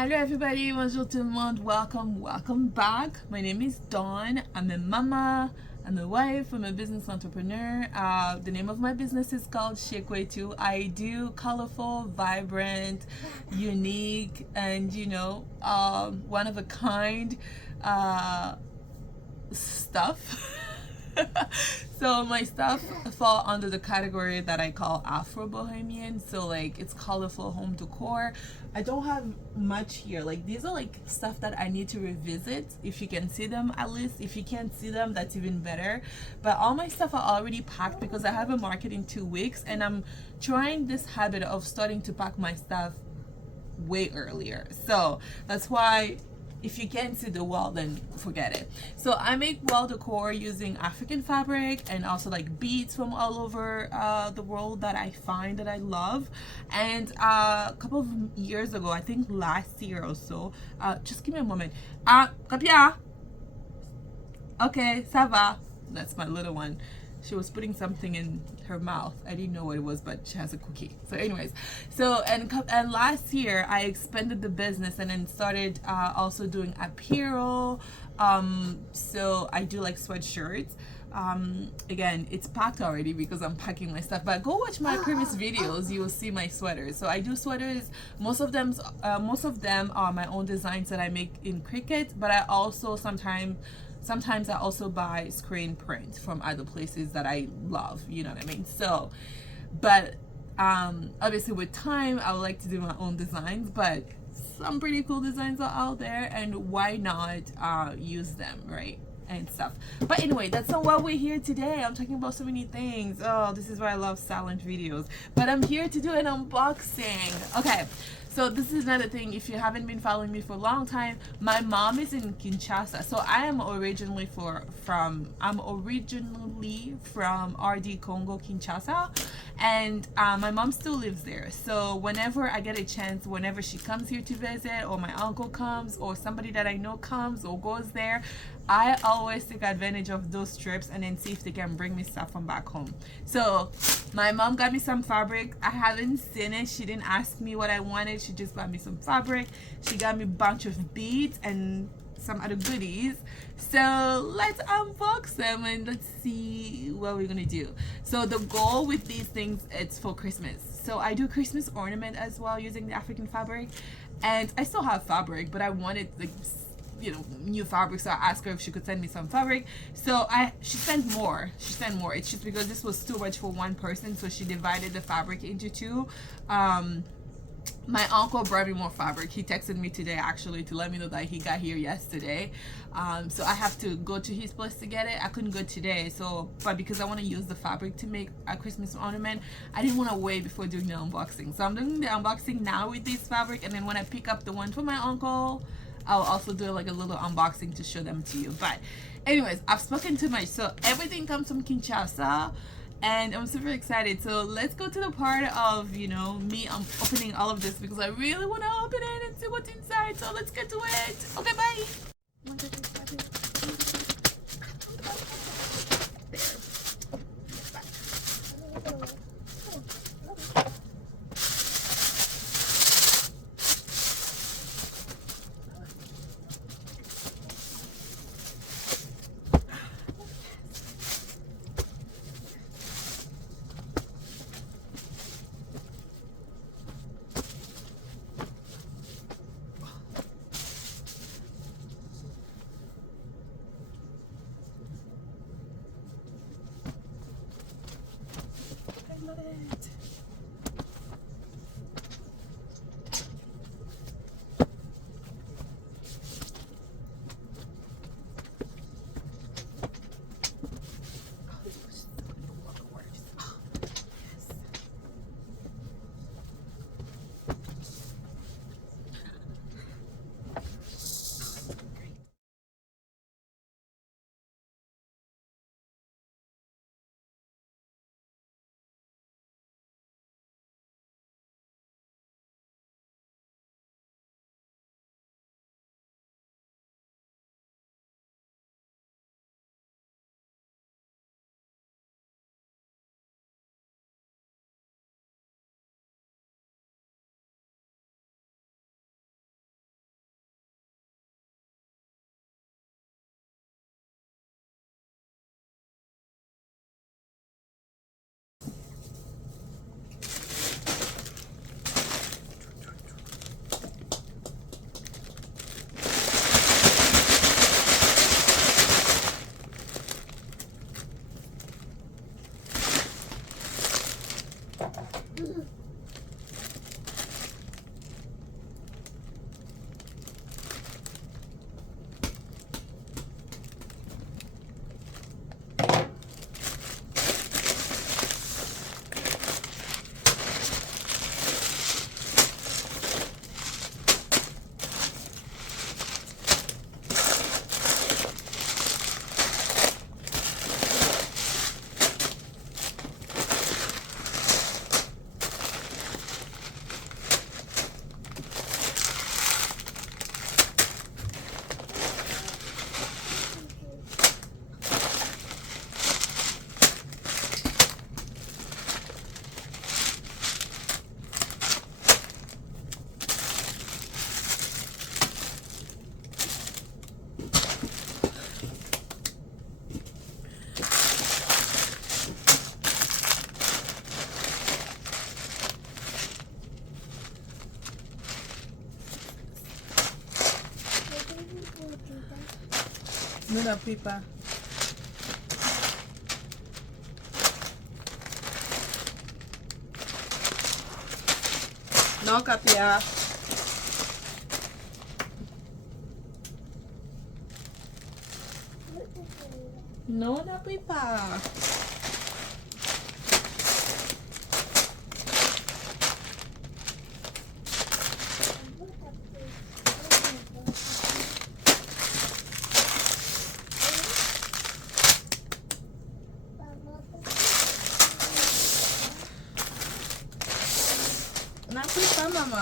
Hello everybody, bonjour tout le monde, welcome back. My name is Dawn. I'm a mama, I'm a wife, I'm a business entrepreneur. The name of my business is called Shake2. I do colorful, vibrant, unique, and one of a kind stuff. So my stuff fall under the category that I call Afro Bohemian. So like it's colorful home decor. I don't have much here. Like these are like stuff that I need to revisit. If you can see them, at least. If you can't see them, that's even better. But all my stuff are already packed because I have a market in 2 weeks, and I'm trying this habit of starting to pack my stuff way earlier. So that's why if you can't see the wall, then forget it. So I make wall decor using African fabric and also like beads from all over the world that I find that I love. And a couple of years ago, I think last year or so, just give me a moment. Kapia. Okay, ça va. That's my little one. She was putting something in her mouth. I didn't know what it was, but she has a cookie. So anyways, and last year I expanded the business and then started also doing apparel. So I do like sweatshirts. Again, it's packed already because I'm packing my stuff, but go watch my previous videos. You will see my sweaters. So I do sweaters. Most of them are my own designs that I make in Cricut, but I also sometimes I also buy screen print from other places that I love, you know what I mean? So, but obviously with time, I would like to do my own designs, but some pretty cool designs are out there, and why not use them, right? And stuff. But anyway, that's not why we're here today. I'm talking about so many things. Oh, this is why I love silent videos. But I'm here to do an unboxing. Okay. So this is another thing. If you haven't been following me for a long time, my mom is in Kinshasa. So I am originally from RD Congo, Kinshasa, and my mom still lives there. So whenever I get a chance, whenever she comes here to visit, or my uncle comes, or somebody that I know comes or goes there, I always take advantage of those trips and then see if they can bring me stuff from back home. So my mom got me some fabric. I haven't seen it. She didn't ask me what I wanted. She just got me some fabric. She got me a bunch of beads and some other goodies. So let's unbox them and let's see what we're gonna do. So the goal with these things, it's for Christmas. So I do Christmas ornament as well using the African fabric, and I still have fabric, but I wanted like new fabric, so I asked her if she could send me some fabric. So she sent more. It's just because this was too much for one person, so she divided the fabric into two. My uncle brought me more fabric. He texted me today actually to let me know that he got here yesterday. So I have to go to his place to get it. I couldn't go today, but because I want to use the fabric to make a Christmas ornament, I didn't want to wait before doing the unboxing. So I'm doing the unboxing now with this fabric, and then when I pick up the one for my uncle, I'll also do like a little unboxing to show them to you. But anyways, I've spoken too much. So everything comes from Kinshasa, and I'm super excited. So let's go to the part of me opening all of this because I really want to open it and see what's inside. So let's get to it. Okay, bye. Love it. Nous n'en prie pas. Non, Capia. Non, n'en prie pas. N'en prie pas, maman.